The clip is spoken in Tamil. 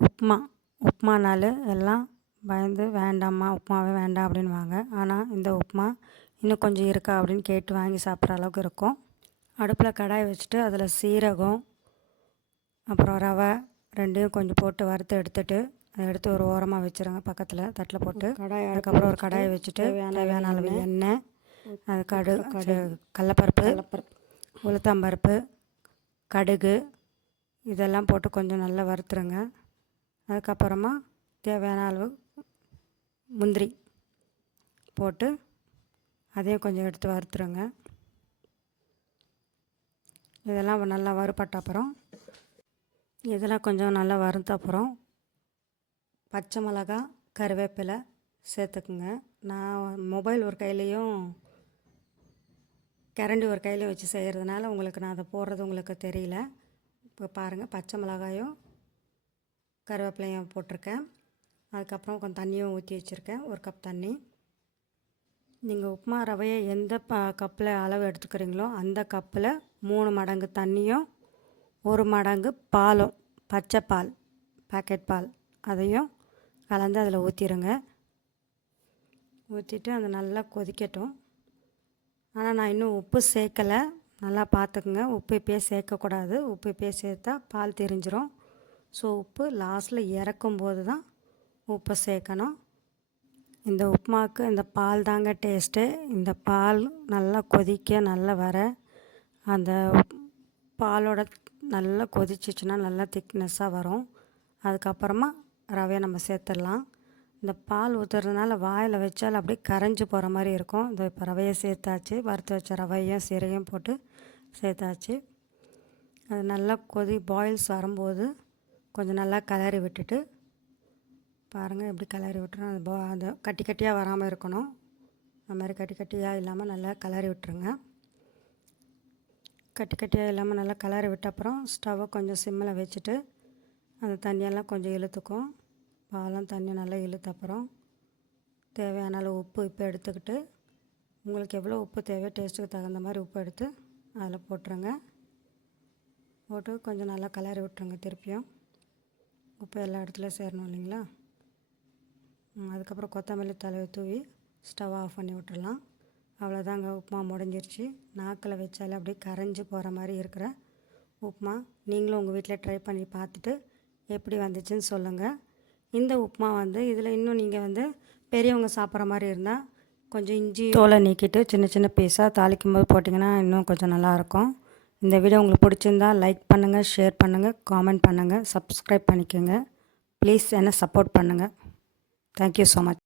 உப்புமா உப்புமானாலே எல்லாம் பயந்து வேண்டாம்மா உப்புமாவே வேண்டாம் அப்படின்வாங்க. ஆனால் இந்த உப்புமா இன்னும் கொஞ்சம் இருக்கா அப்படின்னு கேட்டு வாங்கி சாப்பிட்ற அளவுக்கு இருக்கும். அடுப்பில் கடாயை வச்சுட்டு அதில் சீரகம் அப்புறம் ரவை ரெண்டையும் கொஞ்சம் போட்டு வறுத்து எடுத்துட்டு அதை எடுத்து ஒரு ஓரமாக வச்சுருங்க பக்கத்தில் தட்டில் போட்டு. அதுக்கப்புறம் ஒரு கடாயை வச்சுட்டு தேவையான அளவு எண்ணெய், அது கடலைப்பருப்பு, உளுத்தம்பருப்பு, கடுகு இதெல்லாம் போட்டு கொஞ்சம் நல்லா வறுத்துருங்க. அதுக்கப்புறமா தேவையான அளவு முந்திரி போட்டு அதையும் கொஞ்சம் எடுத்து வறுத்துருங்க. இதெல்லாம் நல்லா வறுபட்ட அப்புறம் இதெல்லாம் கொஞ்சம் நல்லா வறுத்த அப்புறம் பச்சை மிளகா, கருவேப்பிலை சேர்த்துக்குங்க. நான் மொபைல் ஒரு கையிலையும் கரண்டி ஒரு கையிலையும் வச்சு செய்கிறதுனால உங்களுக்கு நான் அதை போடுறது உங்களுக்கு தெரியல. இப்போ பாருங்கள், பச்சை மிளகாயும் கருவேப்பிலையும் போட்டிருக்கேன். அதுக்கப்புறம் கொஞ்சம் தண்ணியும் ஊற்றி வச்சுருக்கேன், ஒரு கப் தண்ணி. நீங்கள் உப்புமா ரவையை எந்த கப்பில் அளவு எடுத்துக்கிறீங்களோ அந்த கப்பில் 3 மடங்கு தண்ணியும் 1 மடங்கு பாலும், பச்சை பால், பாக்கெட் பால் அதையும் கலந்து அதில் ஊற்றிடுங்க. ஊற்றிட்டு அது நல்லா கொதிக்கட்டும். ஆனால் நான் இன்னும் உப்பு சேர்க்கலை, நல்லா பார்த்துக்குங்க. உப்பு இப்போயே சேர்க்கக்கூடாது. உப்பு இப்போயே சேர்த்தா பால் தெரிஞ்சிடும். ஸோ உப்பு லாஸ்ட்டில் இறக்கும்போது தான் உப்பை சேர்க்கணும். இந்த உப்புமாவுக்கு இந்த பால் தாங்க டேஸ்ட்டு. இந்த பால் நல்லா கொதிக்க நல்லா வர அந்த பாலோட நல்லா கொதிச்சிச்சுன்னா நல்லா திக்னஸ்ஸாக வரும். அதுக்கப்புறமா ரவையை நம்ம சேர்த்துடலாம். இந்த பால் ஊற்றுறதுனால வாயில் வச்சால் அப்படியே கரைஞ்சி போகிற மாதிரி இருக்கும். இந்த இப்போ ரவையை சேர்த்தாச்சு, வறுத்து வச்ச ரவையும் சீரகையும் போட்டு சேர்த்தாச்சு. அது நல்லா பாயில்ஸ் வரும்போது கொஞ்சம் நல்லா கிளறி விட்டுட்டு பாருங்கள், எப்படி கிளறி விட்டுரும். அது கட்டி கட்டியாக வராமல் இருக்கணும். அது மாதிரி கட்டி கட்டியாக இல்லாமல் நல்லா கிளறி விட்டுருங்க. கட்டி கட்டியாக இல்லாமல் நல்லா கிளறி விட்ட அப்புறம் ஸ்டவ்வை கொஞ்சம் சிம்மில் வச்சுட்டு அந்த தண்ணியெல்லாம் கொஞ்சம் இழுத்துக்கும். பாலும் தண்ணி நல்லா இழுத்த அப்புறம் தேவையான அளவு உப்பு இப்போ எடுத்துக்கிட்டு உங்களுக்கு எவ்வளோ உப்பு தேவையோ டேஸ்ட்டுக்கு தகுந்த மாதிரி உப்பு எடுத்து அதில் போட்டுருங்க. போட்டு கொஞ்சம் நல்லா கிளறி விட்டுருங்க. திருப்பியும் உப்பு எல்லா இடத்துலையும் சேரணும் இல்லைங்களா. அதுக்கப்புறம் கொத்தமல்லி தழையை தூவி ஸ்டவ் ஆஃப் பண்ணி விட்டுடலாம். அவ்வளோதாங்க, உப்புமா முடிஞ்சிருச்சு. நாக்கில் வச்சாலே அப்படியே கரைஞ்சி போகிற மாதிரி இருக்கிற உப்புமா. நீங்களும் உங்கள் வீட்டில் ட்ரை பண்ணி பார்த்துட்டு எப்படி வந்துச்சுன்னு சொல்லுங்கள். இந்த உப்புமா இதில் இன்னும் நீங்கள் பெரியவங்க சாப்பிட்ற மாதிரி இருந்தால் கொஞ்சம் இஞ்சி தோலை நீக்கிட்டு சின்ன சின்ன பீஸாக தாளிக்கும் போது போட்டிங்கன்னா இன்னும் கொஞ்சம் நல்லாயிருக்கும். இந்த வீடியோ உங்களுக்கு பிடிச்சிருந்தா லைக் பண்ணுங்கள், ஷேர் பண்ணுங்கள், காமெண்ட் பண்ணுங்கள், சப்ஸ்கிரைப் பண்ணிக்கோங்க. ப்ளீஸ் என்னை சப்போர்ட் பண்ணுங்கள். Thank you so much.